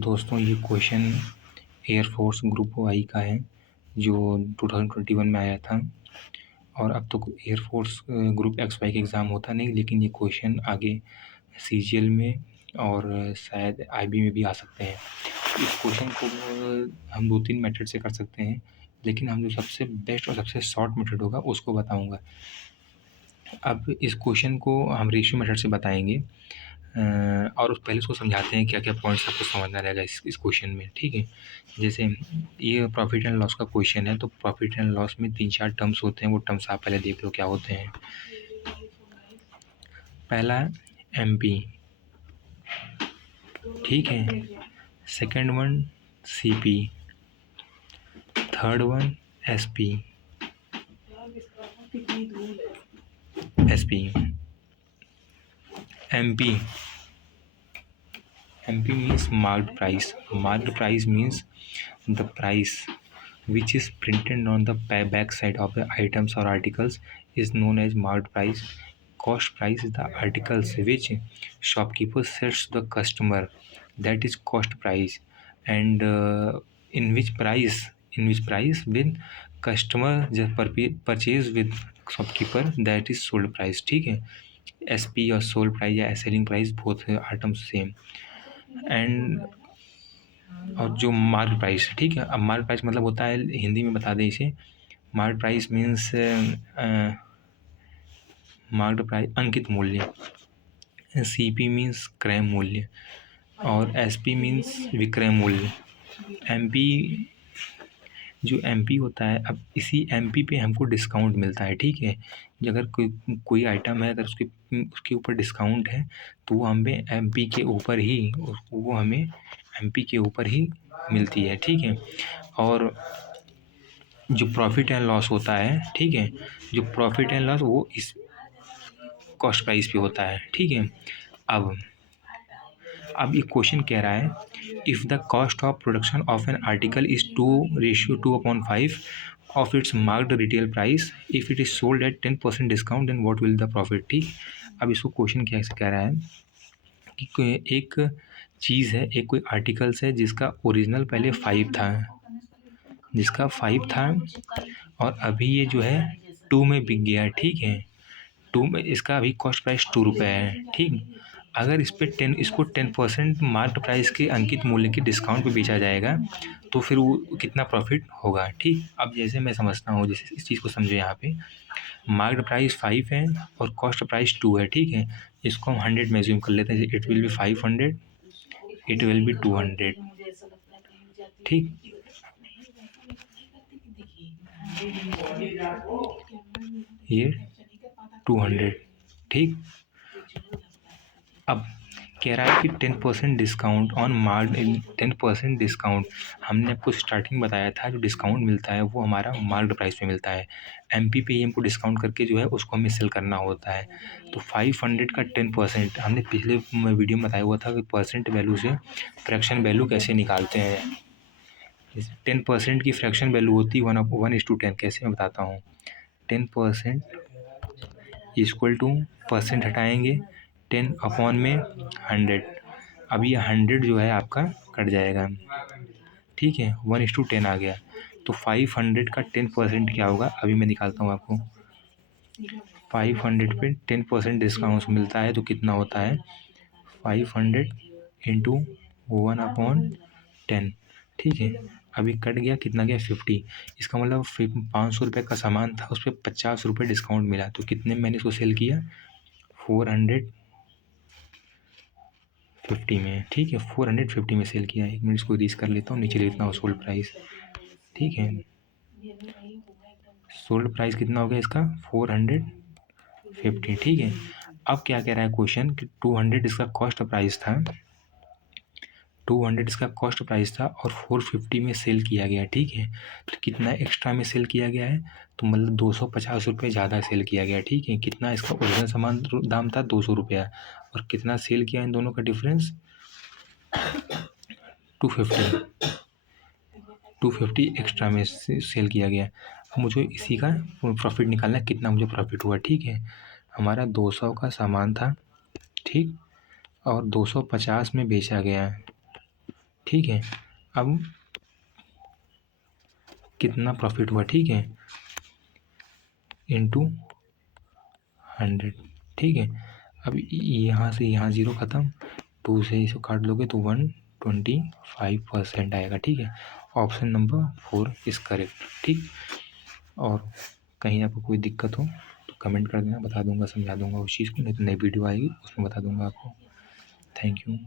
दोस्तों ये question air force group Y का है जो 2021 में आया था। और अब तो एयरफोर्स ग्रुप एक्स वाई का एग्ज़ाम होता नहीं, लेकिन ये क्वेश्चन आगे सीजीएल में और शायद आईबी में भी आ सकते हैं। इस क्वेश्चन को हम 2-3 मेथड से कर सकते हैं, लेकिन हम जो सबसे बेस्ट और सबसे शॉर्ट मेथड होगा उसको बताऊंगा। अब इस क्वेश्चन को हम रेशियो मेथड से बताएंगे और पहले उसको समझाते हैं क्या क्या पॉइंट्स आपको समझना रहेगा इस क्वेश्चन में। ठीक है, जैसे ये प्रॉफिट एंड लॉस का क्वेश्चन है, तो प्रॉफिट एंड लॉस में 3-4 टर्म्स होते हैं, वो टर्म्स आप पहले देख लो क्या होते हैं। पहला है एमपी, ठीक है। Second one CP, third one SP, MP means marked price. Marked price means the price which is printed on the back side of the items or articles is known as marked price. Cost price is the articles which shopkeeper sells to the customer, that is cost price. And in which price with customer just purchase with shopkeeper, that is sold price. ठीक है, SP और sold price या selling price both items same. And और जो mark price, ठीक है। अब mark price मतलब होता है, हिंदी में बता दें इसे, mark price means mark price अंकित मूल्य, सीपी मीन्स क्रय मूल्य और एसपी मीन्स विक्रय मूल्य। एमपी जो एमपी होता है, अब इसी एमपी पे हमको डिस्काउंट मिलता है। ठीक है, अगर कोई आइटम है, अगर उसके ऊपर डिस्काउंट है तो वो हमें एमपी के ऊपर ही मिलती है। ठीक है, और जो प्रॉफिट एंड लॉस होता है, ठीक है, जो प्रॉफिट एंड लॉस वो इस कॉस्ट प्राइस पे होता है। ठीक है, अब ये क्वेश्चन कह रहा है, if the cost of production of an article is 2:2/5 of its marked retail price, if it is sold at 10% discount, then what will the profit. ठीक, अब इसको क्वेश्चन कैसे कह रहा है कि एक चीज़ है, एक कोई आर्टिकल्स है जिसका ओरिजिनल पहले 5 था, और अभी ये जो है 2 में बिक गया। ठीक है, 2 में इसका अभी कॉस्ट प्राइस 2 रुपये है। ठीक, अगर इसको 10% मार्क प्राइस के अंकित मूल्य के डिस्काउंट पे बेचा जाएगा तो फिर वो कितना प्रॉफिट होगा। ठीक, अब जैसे मैं समझता हूँ, जैसे इस चीज़ को समझो, यहाँ पे मार्क प्राइस 5 है और कॉस्ट प्राइस 2 है। ठीक है, इसको हम 100 में एज्यूम कर लेते हैं, it will be 500, it will be 200। ठीक, ये 200। ठीक, अब कह रहा है कि 10% डिस्काउंट ऑन मार्क, 10% डिस्काउंट हमने आपको स्टार्टिंग बताया था, जो डिस्काउंट मिलता है वो हमारा मार्क्ड प्राइस पे मिलता है। एमपी पे ही हमको डिस्काउंट करके जो है उसको हमें सेल करना होता है। तो 500 का 10%, हमने पिछले वीडियो में बताया हुआ था कि परसेंट वैल्यू से फ्रैक्शन वैल्यू कैसे निकालते हैं। जैसे 10% की फ्रैक्शन वैल्यू होती है 1:10। कैसे मैं बताता हूँ, 10% इक्वल टू, परसेंट हटाएंगे 10 में 100, अब ये 100 जो है आपका कट जाएगा। ठीक है, 1:10 आ गया, तो 500 का 10% क्या होगा, अभी मैं निकालता हूँ आपको। 500 पे 10% डिस्काउंट मिलता है तो कितना होता है, 500 इंटू 1/10। ठीक है, अभी कट गया, कितना गया, 50। इसका मतलब 500 रुपये का सामान था, उस पर 50 रुपये डिस्काउंट मिला, तो कितने मैंने इसको सेल किया, 450 में। ठीक है, 450 में सेल किया। एक मिनट इसको रीच कर लेता हूँ, नीचे लिखता हूँ सोल्ड प्राइस। ठीक है, सोल्ड प्राइस कितना हो गया इसका, 450। ठीक है, अब क्या कह रहा है क्वेश्चन कि 200 इसका कॉस्ट प्राइस था, 200 इसका कॉस्ट प्राइस था और 450 में सेल किया गया। ठीक है, तो कितना एक्स्ट्रा में सेल किया गया है, तो मतलब 250 रुपये ज़्यादा सेल किया गया। ठीक है, कितना इसका ओरिजिनल सामान दाम था, 200 रुपया, और कितना सेल किया इन दोनों का डिफरेंस, 250 एक्स्ट्रा में सेल किया गया। अब मुझे इसी का प्रॉफिट निकालना है, कितना मुझे प्रॉफिट हुआ। ठीक है, हमारा 200 का सामान था, ठीक, और 250 में बेचा गया, ठीक है। अब कितना प्रॉफिट हुआ, ठीक है, इंटू 100, ठीक है। अब यहाँ से यहाँ ज़ीरो ख़त्म, 2 से इसको काट लोगे तो 125% आएगा, ठीक है। ऑप्शन नंबर 4 इज़ करेक्ट, ठीक। और कहीं आपको कोई दिक्कत हो तो कमेंट कर देना, बता दूंगा, समझा दूंगा उस चीज़ को, नहीं तो नई वीडियो आएगी उसमें बता दूंगा आपको। Thank you.